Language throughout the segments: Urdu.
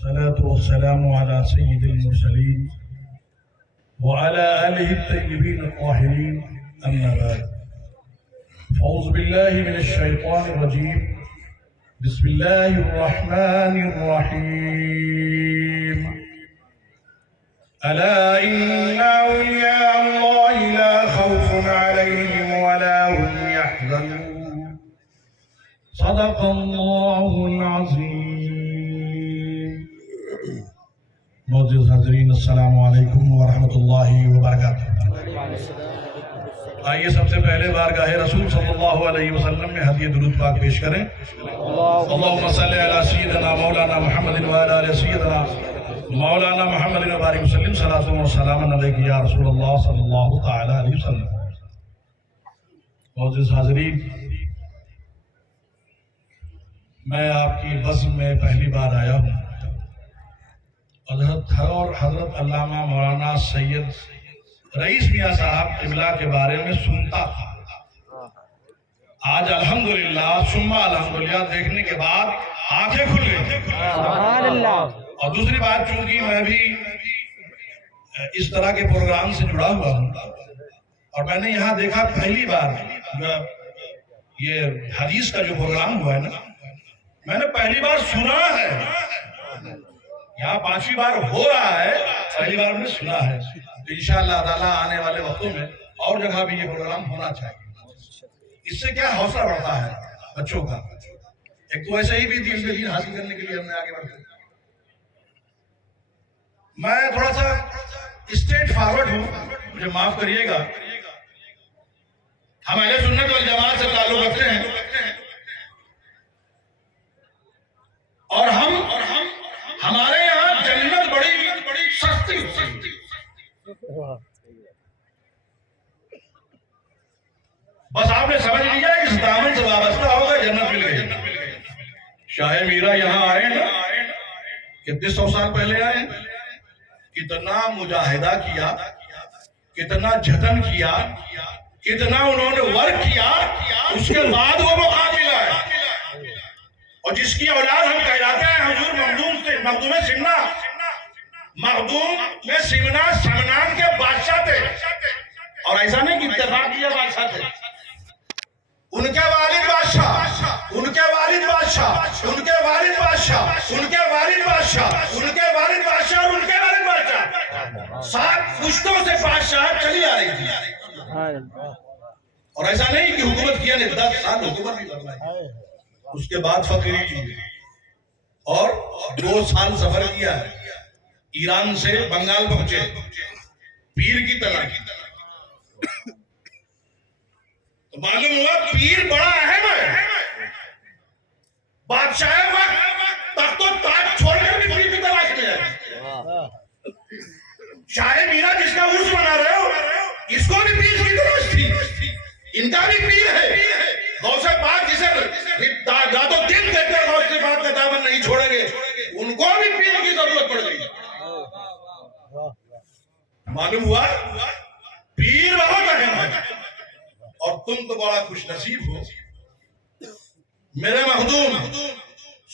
الصلاة والسلام على سيد المرسلين وعلى آله الطيبين الطاهرين أما بعد أعوذ بالله من الشيطان الرجيم بسم الله الرحمن الرحيم ألا إن أولياء الله لا خوف عليهم ولا هم يحزنون صدق الله العظيم. معزز حاضرین السلام علیکم ورحمۃ اللہ وبرکاتہ. آئیے سب سے پہلے بارگاہ رسول صلی اللہ علیہ وسلم میں ہدیہ درود پاک پیش کریں. اللہم صلی علی سیدنا مولانا محمد وعلی آل سیدنا مولانا محمد وبارک وسلم. صلاۃ و سلام علیک یا رسول اللہ صلی اللہ تعالی علیہ وسلم. معزز حاضرین، میں آپ کی بزم میں پہلی بار آیا ہوں. حضرت علامہ مولانا سید رئیس میاں صاحب قبلہ کے بارے میں سنتا تھا. آج الحمدللہ ثم الحمدللہ دیکھنے کے بعد آنکھیں کھل گئی. سبحان اللہ. اور دوسری بات، چونکہ میں بھی اس طرح کے پروگرام سے جڑا ہوا ہوں اور میں نے یہاں دیکھا پہلی بار یہ حدیث کا جو پروگرام ہوا ہے نا، میں نے پہلی بار سنا ہے. یہاں پانچویں بار ہو رہا ہے، پہلی بار میں نے سنا ہے. تو انشاءاللہ تعالیٰ آنے والے وقتوں میں اور جگہ بھی یہ پروگرام ہونا چاہیے. اس سے کیا حوصلہ بڑھتا ہے بچوں کا. ایک تو ایسے ہی بھی دین پہ دین حاصل کرنے کے لیے ہم نے آگے بڑھتے ہیں. میں تھوڑا سا اسٹیٹ فارورڈ ہوں، مجھے معاف کریے گا. ہم اہل سنت والجماعت سے تعلق رکھتے ہیں اور ہمارے یہاں جنت بڑی سستی ہوتی ہے. بس آپ نے سمجھ لیا اس دامن سے وابستہ ہوگا جنت مل گئی. شاہ میرا یہاں آئے نا، کتنے 100 سال پہلے آئے، کتنا مجاہدہ کیا، کتنا جتن کیا، کتنا انہوں نے ورک کیا، اس کے بعد وہ مقام ملا ہے. اور جس کی اولاد ہم کہلاتے ہیں حضور مخدوم سمنا، مخدوم میں سمنا سمنان کے بادشاہ تھے. اور ایسا نہیں کہ اتفاقیہ بادشاہ تھے. ان کے والد بادشاہ، ان کے والد بادشاہ، ان کے والد بادشاہ، ان کے والد بادشاہ، ان کے والد بادشاہ اور ان کے والد بادشاہ، 7 پشتوں سے بادشاہ چلی آ رہی تھی. اور ایسا نہیں کہ حکومت کیا نے 10 سال حکومت بھی کرنا ہے. اس کے بعد فقیری کی اور 2 سال سفر کیا ہے. ایران سے بنگال پہنچے پیر کی طرح. تو معلوم ہوا پیر بڑا اہم ہے. بادشاہ وقت تخت و تاج چھوڑ کر بھی پیر کی تلاش میں ہے. شاہ میرا جس کا عرس منا رہے ہو، اس کو بھی پیر کی تلاش تھی. ان کا بھی پیر ہے. غوث پاک جسے رات و دن کہتے ہیں غوث پاک کا دامن نہیں چھوڑیں گے، ان کو بھی پیر کی ضرورت پڑ گئی. معلوم ہوا پیر بہت اہم ہے. اور تم تو بڑا خوش نصیب ہو. میرے مخدوم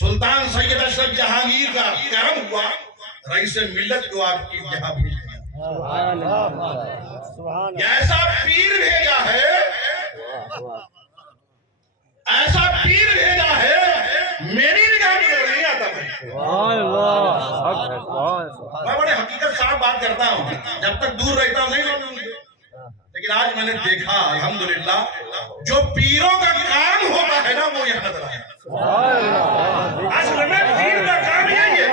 سلطان سید اشرف جہانگیر کا کرم ہوا، رئیس ملت کو آپ کی جہاں بھی ایسا پیر بھیجا ہے، ایسا پیر بھیجا ہے، میری نگاہ میں نہیں آتا. میں بڑے حقیقت صاحب بات کرتا ہوں، جب تک دور رہتا ہوں نہیں لوگوں. لیکن آج میں نے دیکھا الحمدللہ جو پیروں کا کام ہوتا ہے نا وہ یہاں نظر آیا. اصل میں پیر کا کام یہی ہے.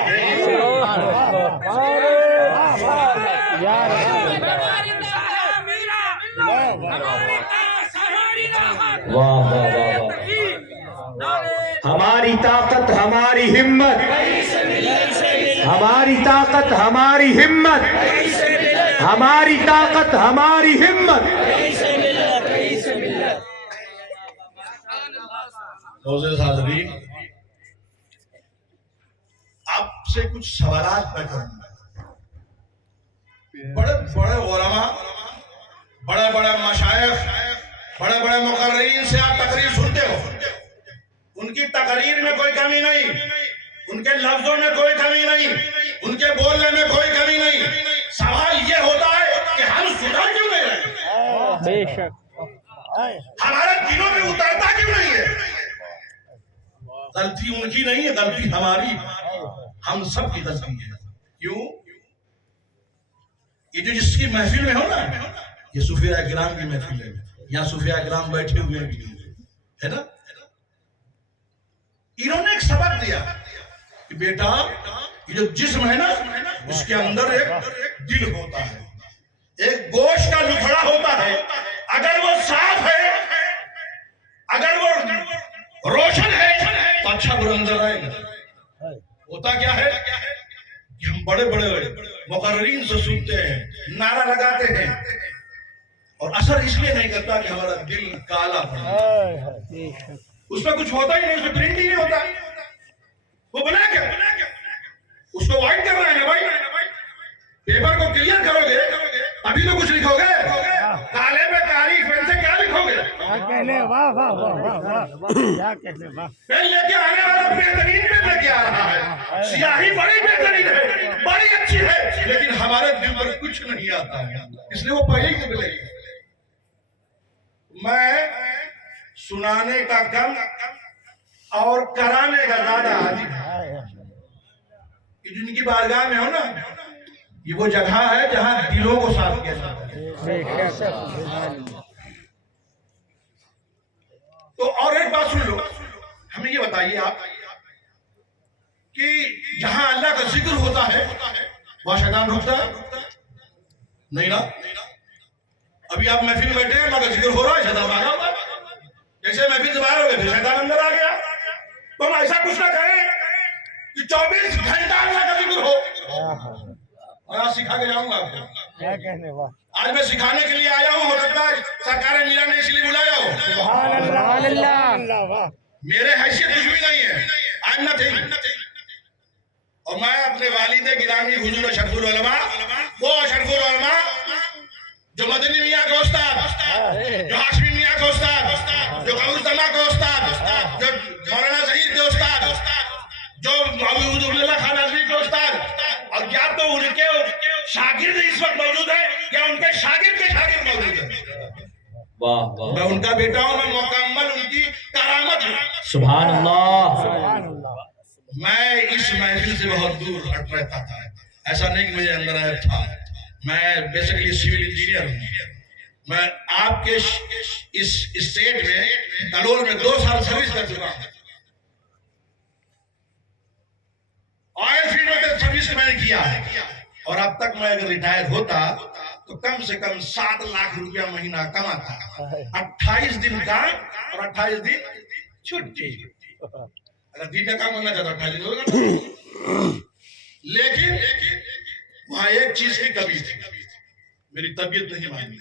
ہماری طاقت ہماری ہمت، ہماری طاقت ہماری ہمت، ہماری طاقت ہماری ہمت. معزز حاضرین، آپ سے کچھ سوالات میں کروں گا. بڑے بڑے علماء، بڑے بڑے مشائخ، بڑے بڑے مقررین سے آپ تقریر سنتے ہو. ان کی تقریر میں کوئی کمی نہیں، ان کے لفظوں میں کوئی کمی نہیں. غلطی ان کی نہیں ہے، غلطی ہماری، ہم سب کی غلطی ہے. کیوں؟ یہ جو جس کی محفل میں ہو نا، یہ صوفیاء کرام کی محفل ہے، یہاں صوفیاء کرام بیٹھے ہوئے ہے نا. انہوں نے ایک سبق دیا کہ بیٹا یہ جو جسم ہے نا، اس کے اندر ایک دل ہوتا ہے، ایک گوشت کا لکھڑا ہوتا ہے. اگر وہ صاف ہے، اگر وہ روشن ہے تو اچھا برا نظر آئے گا. ہوتا کیا ہے کہ ہم بڑے بڑے مقررین سے سنتے ہیں، نعرہ لگاتے ہیں، اور اثر اس لیے نہیں کرتا کہ ہمارا دل کالا پڑا، اس میں کچھ ہوتا ہی نہیں، اس میں پرنٹ ہی نہیں ہوتا، وہ بلیک ہے. اس کو وائٹ کرنا ہے نا بھائی، پیپر کو کلیئر کرو گے ابھی تو کچھ لکھو گے. کالے پہ کاری پین سے کیا لکھو گے؟ پین لے کے آنے والا بہترین پین لے کے آ رہا ہے، سیاہی بڑی بہترین ہے، بڑی اچھی ہے، لیکن ہمارے دل پر کچھ نہیں آتا ہے، اس لیے وہ پہلے ہی بلے. میں سنانے کا کم اور کرانے کا زیادہ عادی ہے. جن کی بارگاہ میں ہو نا، یہ وہ جگہ ہے جہاں دلوں کو صاف کیا جاتا ہے. تو اور ایک بات سن لو، ہمیں یہ بتائیے آپ کہ جہاں اللہ کا ذکر ہوتا ہے وہاں شیطان رکتا ہے نہیں نا. ابھی آپ محفل میں بیٹھے ہیں، اللہ کا ذکر ہو رہا ہے، شیطان آ گیا. جیسے محفل سے باہر ہو گئے پھر شیطان اندر آ گیا. تو ہم ایسا کچھ نہ کہیں کہ 24 گھنٹہ اللہ کا ذکر ہو. اور آج سکھا کے جاؤں گا آپ کو. آج میں سکھانے کے لیے آیا ہوں، ہو سکتا ہے سرکار میرا نے اس لیے بلایا ہو. سبحان اللہ. میرے حیثیت کچھ بھی نہیں ہے، آئی ایم نتھنگ. اور میں اپنے والد گرامی حضور اشرف العلماء، وہ اشرف العلماء جو مدنی میاں کا استاد، جو ہاشمی میاں کا استاد، جو غوث زما کا استاد، جو مولانا ظہیر کے استاد، جو حضور اللہ خان ازمی کے استاد، اور کیا تو ان کے شاگرد اس وقت موجود ہے یا ان کے شاگرد موجود ہے. میں ان کا بیٹا ہوں، میں مکمل ان کی کرامت ہوں. سبحان اللہ. میں اس محفل سے بہت دور ہٹ رہتا تھا، ایسا نہیں کہ مجھے اندر آیا تھا. میں بیسیکلی سیول انجینئر ہوں. میں آپ کے اس اسٹیٹ میں کلور میں 2 سال سروس کر چکا ہوں. آئل فیلڈ میں سروس میں نے کیا ہے، اور اب تک میں اگر ریٹائر ہوتا تو کم سے کم 7 لاکھ روپیہ مہینہ کماتا. 28 دن کام اور 28 دن چھٹی. اگر 2 کا کام کرنا چاہتا 28 دن ہوگا. لیکن وہاں ایک چیز کی کمی تھی، میری طبیعت نہیں مانی.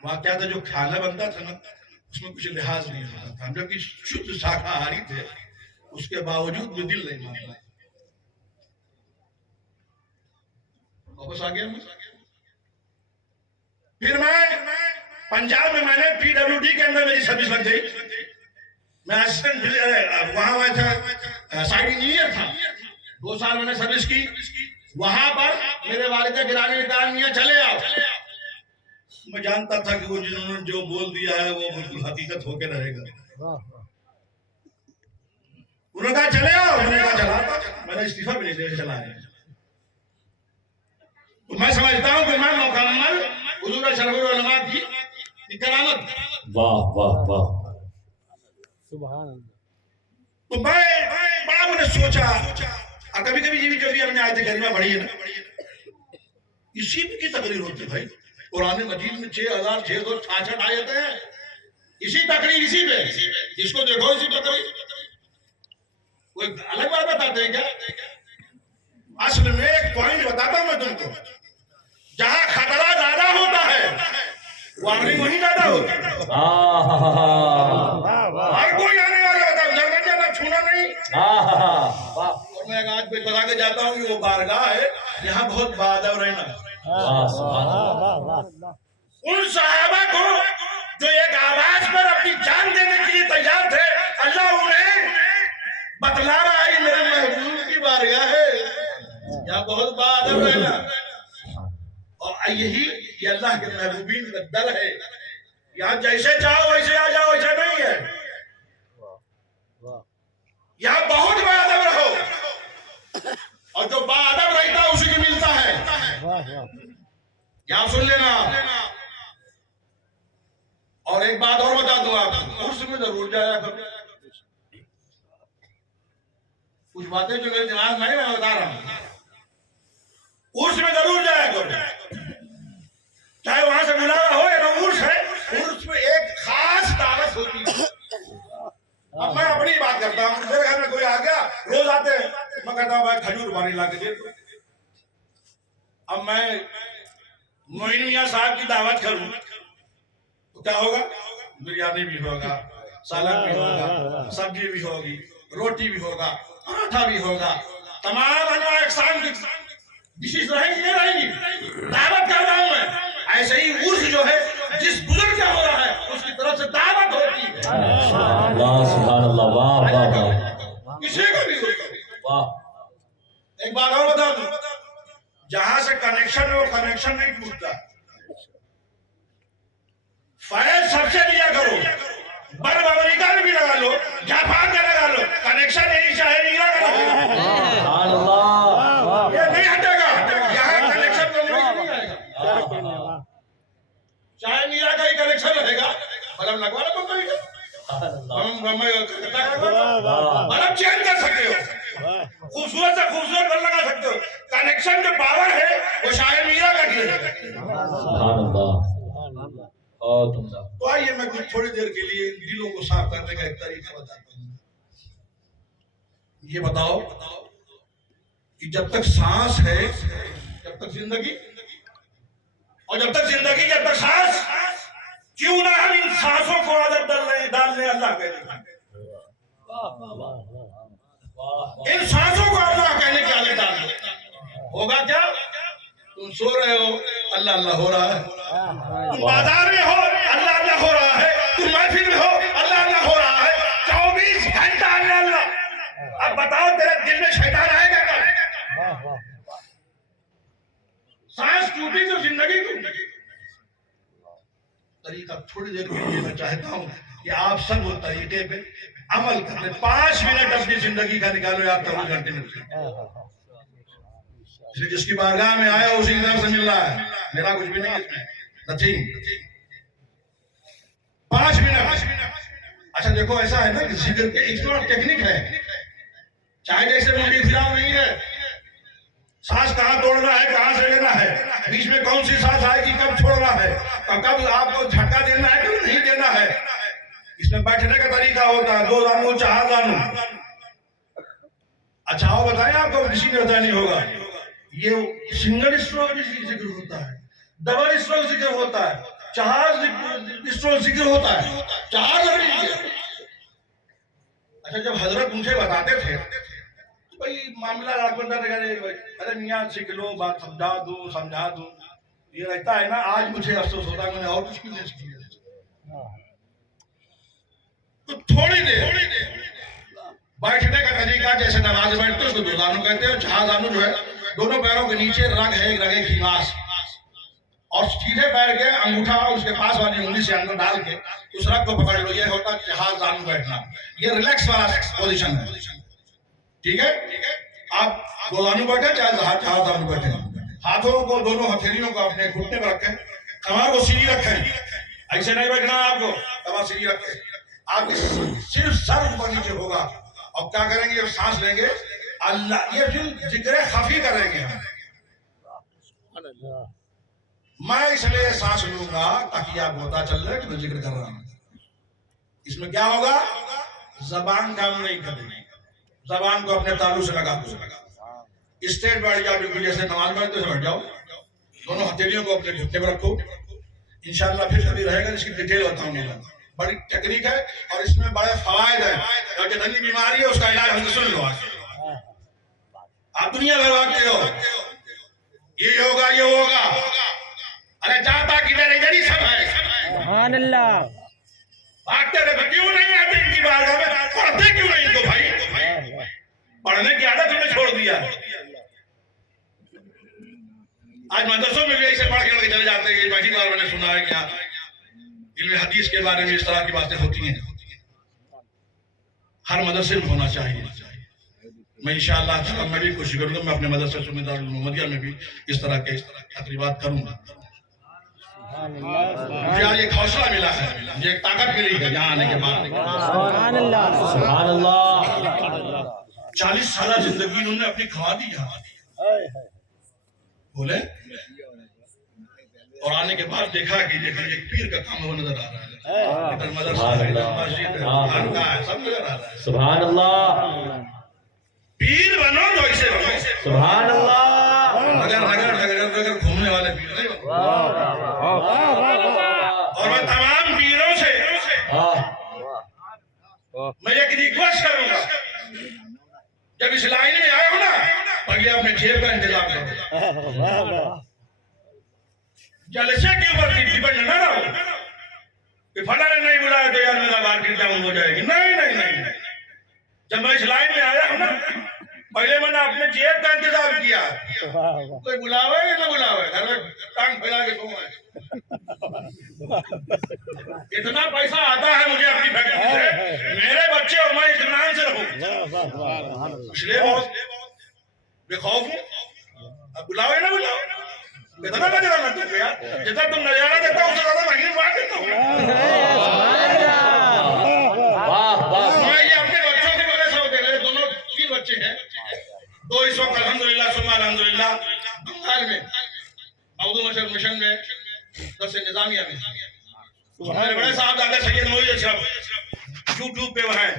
وہاں کیا تھا، جو کھانا بنتا تھا نا اس میں کچھ لحاظ نہیں ہوتا تھا. ہم جب کہ شدھ شاکاہاری تھے، اس کے باوجود بھی دل نہیں مانتا. واپس آ گیا. پھر میں پنجاب میں نے پی ڈبلیو ڈی کے اندر میری سروس لگ گئی. میں اسسٹنٹ وہاں میں تھا، سائٹ انجینئر تھا. 2 سال میں نے سروس کی. وہاں پر میرے والد گرامی نے کہا میاں چلے آؤ. میں جانتا تھا کہ وہ جنہوں نے جو بول دیا ہے وہ بالکل حقیقت ہو کے رہے گا. انہوں نے کہا چلے آؤ. میں نے کہا چلا. میں نے استعفیٰ بھی نہیں دیا، چلا ہے. تو میں سمجھتا ہوں کہ میں مکمل حضور اشرف العلماء کی کرامت. واہ واہ واہ. سبحان اللہ. تو میں بڑا میں نے سوچا، اور کبھی کبھی جو بھی ہم نے آیت کریمہ پڑھی ہے نا، اسی کی تقریر ہوتی ہے بھائی. قرآن مجید میں 6666 آیتیں ہیں، اسی تقریر، اسی پہ اس کو دیکھو، اسی تقریر. کوئی الگ بات بتاتے ہیں کیا؟ اصل میں ایک پوائنٹ بتاتا ہوں میں تم کو. جہاں خطرہ زیادہ ہوتا ہے وارننگ وہیں زیادہ ہوتا ہے. ہر کوئی آنے والا ہوتا ہے، ادھر نہیں جانا، چھونا نہیں. اور میں آج پہ بتا کے جاتا ہوں کہ وہ بارگاہ ہے یہاں بہت بادب رہنا. ان صحابہ کو جو ایک آواز پر اپنی جان دینے کے لیے تیار تھے، اللہ انہیں بتلا رہا ہے میرے محبوب کی بارگاہ ہے یہاں بہت بادب رہنا. اور یہی یہ اللہ کے محبوبین کا در ہے. یہاں جیسے چاہو ویسے آ جاؤ، ایسا نہیں ہے. یہاں بہت باادب رہو، اور جو باادب رہتا ہے اسی کو ملتا ہے. یہاں سن لینا. اور ایک بات اور بتا دوں آپ کو، عرس میں ضرور جایا کرو. کچھ باتیں جو میرے دماغ میں میں بتا رہا ہوں. عرس میں ضرور جایا کرو، چاہے وہاں سے بلاوا ہو یا نہ. عرس ہے، عرس میں ایک خاص دعوت ہوتی ہے. اب میں اپنی بات کرتا ہوں. میرے گھر میں کوئی آ گیا، روز آتے ہیں، میں کہتا ہوں بھائی کھجور پانی لا کے دے دو. اب میں معین میاں صاحب کی دعوت کروں تو کیا ہوگا؟ بریانی بھی ہوگا، سالن بھی ہوگا، سبزی بھی ہوگی، روٹی بھی ہوگا، پراٹھا بھی ہوگا، تمام انواع اقسام کی ڈشز رہیں گی نہیں رہیں گی. دعوت کر رہا ہوں میں. ایسے ہی عرس جو ہے جس بزرگ کا ہو رہا ہے اس کی طرف سے دعوت ہوتی ہے. سبحان اللہ. واہ واہ واہ کسی کو بھی واہ. ایک بات اور بتا دوں، جہاں سے کنیکشن ہے وہ کنیکشن نہیں ٹوٹتا. فائل سب سے لیا کرو، برف امریکہ میں بھی لگا لو، جاپان کا لگا لو، کنیکشن یہی چاہے میرا کا لگا لو. سبحان اللہ. یہ نہیں ہٹے گا. یہاں کنیکشن نہیں آئے گا. چاہے میرا کا ہی کنیکشن رہے گا، بلب لگوا لو تو کوئی بلب چینج کر سکتے ہو، خوبصورت سے خوبصورت بلب لگا سکتے ہو. کنیکشن جو پاور ہے وہ شاید میرا کا نہیں ہے. سبحان اللہ. تو آئیے میں کچھ تھوڑی دیر کے لیے دلوں کو صاف کرنے کا ایک طریقہ بتاتا ہوں. یہ بتاؤ کہ جب تک سانس ہے جب تک زندگی، اور جب تک زندگی جب تک سانس، کیوں نہ ہم ان سانسوں کو عادت ڈال لیں اللہ کے لیے. ان سانسوں کو اللہ کہنے کی عادت ڈال لیں. ہوگا کیا؟ تم سو رہے ہو، اللہ اللہ ہو رہا ہے. تم بازار میں ہو، اللہ اللہ ہو رہا ہے. تم محفل میں ہو، اللہ اللہ ہو رہا ہے. 24 گھنٹہ اللہ اللہ. اب بتاؤ تیرے دل میں شیطان آئے گا کب؟ سانس ٹوٹی تو زندگی ٹوٹی. طریقہ تھوڑی دیر کے لیے میں چاہتا ہوں کہ آپ سب وہ طریقے پہ عمل کریں. 5 منٹ اپنی زندگی کا نکالو یا 24 گھنٹے میں. جس کی بارگاہ میں آیا اسی کی طرف سے مل رہا ہے، میرا کچھ بھی نہیں ہے اس میں. نتھنگ. 5 منٹ. اچھا دیکھو ایسا ہے نا کہ ذکر کے ایک ٹیکنک ہے. چاہے جیسے میری فراؤ نہیں ہے، سانس کہاں توڑنا ہے، کہاں سے لینا ہے، بیچ میں کون سی سانس آئے گی، کب چھوڑنا ہے، کب آپ کو جھٹکا دینا ہے کب نہیں دینا ہے. اس میں بیٹھنے کا طریقہ ہوتا ہے 2 زانو 4 زانو. اچھا وہ بتائیں آپ کو کسی نے بتایا نہیں ہوگا. یہ سنگل اسٹروک ذکر ہوتا ہے، ڈبل اسٹروک ذکر ہوتا ہے، 4 اسٹروک ذکر ہوتا ہے. 4 ذکر. اچھا جب حضرت مجھے بتاتے تھے بھئی معاملہ ارے میاں سیکھ لو، بات سمجھا دوں. یہ رہتا ہے نا. آج مجھے افسوس ہوتا ہے میں نے اور کچھ کیوں نہیں سیکھا. تو تھوڑی دیر بیٹھنے کا طریقہ جیسے نماز بیٹھتے اس کو 2 زانو کہتے ہیں. 4 زانو جو ہے دونوں پیروں کے نیچے رگ ہے، رگے خیماس، اور سیدھے پیر کے انگوٹھا اس کے پاس والی انگلی سے اندر ڈال کے اس رگ کو پکڑ لو. یہ ہوتا ہے 4 زانو بیٹھنا. یہ ریلیکس والا پوزیشن ہے. ٹھیک ہے. آپ 2 زانو بیٹھے چاہے 4 زانو بیٹھے. ہاتھوں کو، دونوں ہتھیلیوں کو اپنے گھٹنے پر رکھیں، کمر کو سیدھی رکھیں. ایسے نہیں بیٹھنا ہے آپ کو، کمر سیدھی رکھیں. آپ کے صرف سر اوپر نیچے ہوگا. اور کیا کریں گے؟ سانس لیں گے اللہ. یہ پھر ذکر خفی کریں گے. میں اس لیے سانس لوں گا تاکہ آپ کو پتا چل رہا ہے کہ میں ذکر کر رہا ہوں. اس میں کیا ہوگا؟ زبان کام نہیں کرے گی. زبان کو اپنے تالو سے لگا دو. اسٹیٹ بیٹھ جاؤ، بالکل جیسے نماز پڑھتے سے بیٹھ جاؤ. دونوں ہتھیلیوں کو اپنے گھٹنے پر رکھو. انشاءاللہ پھر کبھی رہے گا اس کی ڈیٹیل بتاؤں گا. بڑی ٹیکنیک ہے اور اس میں بڑے فوائد ہیں. کیونکہ دھنی بیماری ہے، اس کا علاج ہم سن لو. آپ دنیا بھر بھاگتے ہو، یہ ہوگا یہ ہوگا. ارے جاتا کدھر ادھر ہی سب ہے. سبحان اللہ. بھاگتے رہے کیوں نہیں آتے ان کی بارگاہ میں؟ پڑھتے کیوں نہیں ان کو بھائی؟ پڑھنے کی عادت ہم نے چھوڑ دیا. آج مدرسوں میں بھی ایسے پڑھ کے چلے جاتے ہیں. پہلی بار میں نے سنا ہے کیا علم حدیث کے بارے میں اس طرح کی باتیں ہوتی ہیں. ہر مدرسے میں ہونا چاہیے. میں انشاءاللہ تعالی میں بھی کوشش کروں گا میں اپنے مدرسہ سنی دارالمحمدیہ میں بھی اس طرح کے تقریبات کروں گا. مجھے آج ایک حوصلہ ملا ہے, مجھے ایک طاقت ملی ہے یہاں آنے کے بعد. سبحان اللہ سبحان اللہ 40 سالہ زندگی انہوں نے اپنی کھوا دی یہاں بولے, اور آنے کے بعد دیکھا کہ ایک پیر کا کام وہ نظر آ رہا ہے, ادھر مدرسہ ہے, ادھر مسجد ہے, خانقاہ ہے, سب نظر آ رہا ہے. سبحان اللہ پیر بنو تو ایسے بنو, سبحان اللہ اگر گھومنے والے پیر نہیں بنو. اور میں تمام پیروں سے میں ایک ریکویسٹ کروں گا, جب اس لائن میں آئے ہو نا پہلے اپنے جیب کا انتظام کرو. جلسے کے اوپر ڈیپینڈ نہ رہو کہ فلاں نے نہیں بلایا تو یار میرا مارکیٹ ڈاؤن ہو جائے گی. نہیں, جب میں اس لائن میں آیا ہوں نا پہلے میں نے اپنے جیب کا انتظام کیا. کوئی بلاوے یا نہ بلاوے گھر میں ٹانگ پھیلا کے سو ہے. اتنا پیسہ آتا ہے مجھے اپنی فیکٹری سے, میرے بچے اور میں اطمینان سے رہوں. اس لیے بہت بے خوف ہوں. اب بلاوے نہ بلاوے اتنا نظرہ نہ دوں یار, جتنا تم نظرہ دیتا ہو اس سے زیادہ مہنگی بات دیتا ہوں. میں یہ اپنے بچوں کی وجہ سے ہوتے ہیں. دونوں 3 بچے ہیں, 2 اس وقت الحمدللہ ثم الحمدللہ بنگال میں اردو مشن میں درس نظامیہ میں. میرے بڑے صاحب دادا سید موئی اشرف یوٹیوب پہ وہ ہیں,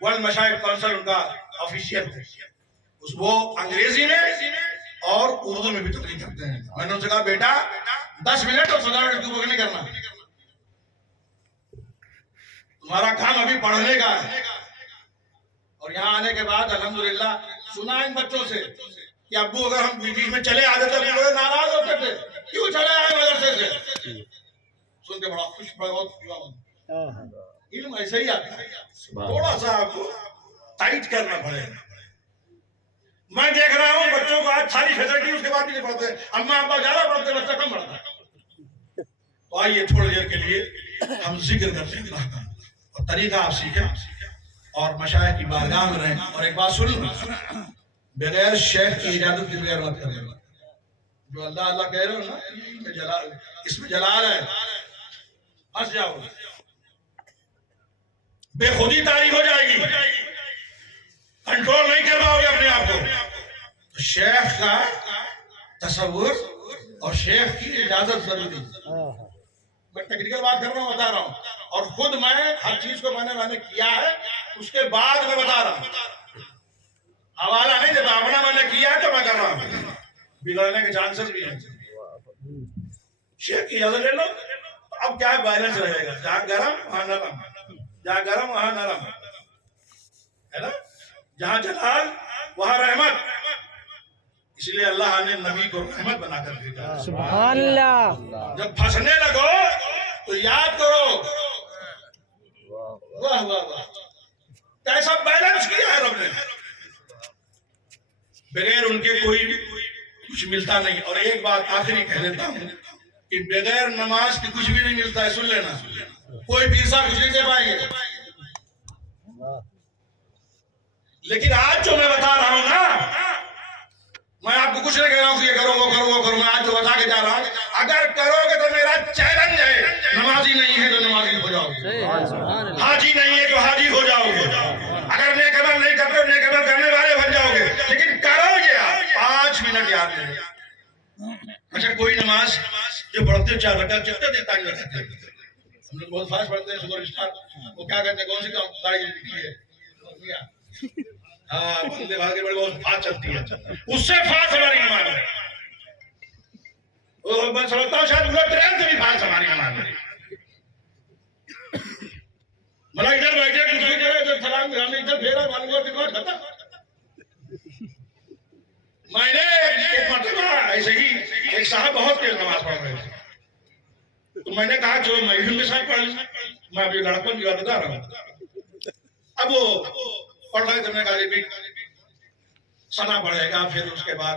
ورلڈ مشائخ کونسل ان کا آفیشیل, وہ انگریزی میں اور اردو میں بھی تقریر کرتے ہیں. میں نے ان سے کہا بیٹا 10 منٹ اور 15 منٹ کیوں نہیں کرنا, تمہارا کام ابھی پڑھنے کا ہے. اور یہاں آنے کے بعد الحمدللہ سنا ان بچوں سے کہ ابو اگر ہم بیچ میں چلے آتے تو بڑے ناراض ہوتے تھے, کیوں چلے آئے مدرسے سے. سن کے بڑا خوش بہت ہوا ہوں. علم ایسے ہی آتا ہے, تھوڑا سا آپ کو ٹائٹ کرنا پڑے گا. میں دیکھ رہا ہوں بچوں کو آج ساری فیسلٹی اس کے بعد بھی نہیں پڑھتے, اماں ابا زیادہ پڑھتے, بچہ کم پڑھتا ہے. تو آئیے تھوڑی دیر کے لیے ہم ذکر کرتے ہیں اللہ کا, اور طریقہ آپ سیکھیں اور مشائخ کی بارگاہ میں رہیں. اور ایک بات سن لوں, بغیر شیخ کی اجازت کے بغیر مت کریں. جو اللہ اللہ کہہ رہے ہو نا اس میں جلال ہے, ہنس جاؤ, بے خودی تاریخ ہو جائے گی, کنٹرول نہیں کر پاؤ گے اپنے آپ کو. تو شیخ کا تصور اور شیخ کی اجازت ضروری ہے. میں ٹیکنیکل بات کر رہا ہوں, بتا رہا ہوں, اور خود میں ہر چیز کو میں نے کیا ہے, اس کے بعد میں بتا رہا ہوں, حوالہ نہیں دیتا. اپنا میں نے کیا ہے تو میں کر رہا ہوں, بگڑنے کے چانسز بھی ہیں. شیخ کی اجازت لے لو, اب کیا ہے بیلنس رہے گا, جہاں گرم وہاں نرم, جہاں گرم وہاں نرم ہے نا, جہاں جلال وہاں رحمت. اس لیے اللہ نے نبی کو رحمت بنا کر بھیجا. سبحان اللہ. جب پھنسنے لگو تو یاد کرو, واہ واہ واہ کیسا بیلنس کیا ہے رب نے. بغیر ان کے کوئی کچھ ملتا نہیں. اور ایک بات آخری کہہ دیتا ہوں کہ بغیر نماز کے کچھ بھی نہیں ملتا ہے. سن لینا, کوئی پیر صاحب کچھ نہیں دے پائیں گے. لیکن آج جو میں بتا رہا ہوں نا, میں آپ کو کچھ نہیں کہہ رہا ہوں کہ یہ کرو وہ کرو وہ کرو. میں آج جو بتا کے جا رہا ہوں, اگر کرو گے تو میرا چیلنج ہے, نمازی نہیں ہے تو نمازی ہو جاؤ گے, حاجی نہیں ہے تو حاجی ہو جاؤ گے, اگر نیک عمل نہیں کرتے نیک عمل کرنے والے بن جاؤ گے. لیکن کرو گے آپ 5 منٹ یاد رکھیں. اچھا کوئی نماز جو پڑھتے 4 رکعت کتنے دیر تک رکھتے ہیں؟ ہم لوگ بہت فاسٹ پڑھتے ہیں. سپر اسٹار وہ کیا کہتے ہیں, کون سی گاڑی کی ہے, ہاں بندے بھاگے بڑے بہت فاسٹ چلتی ہے, اس سے فاسٹ ہماری نماز ہے. میں سمجھتا ہوں شاید وہ ٹرین سے بھی فاسٹ ہماری نماز ہے. مطلب ادھر بیٹھے کچھ بھی کرے ادھر سلام ہم ادھر پھیرا معلوم اور دماغ ختم. میں نے ایک مرتبہ ایسے ہی ایک صاحب بہت تیز نماز پڑھ رہے تھے, تو میں نے کہا چلو میں بھی ان کے ساتھ پڑھ لوں. میں ابھی لڑکوں کی بات بتا رہا ہوں. اب وہ پڑھ رہے تھے, میں نے کہا بھی سنا پڑے گا, پھر اس کے بعد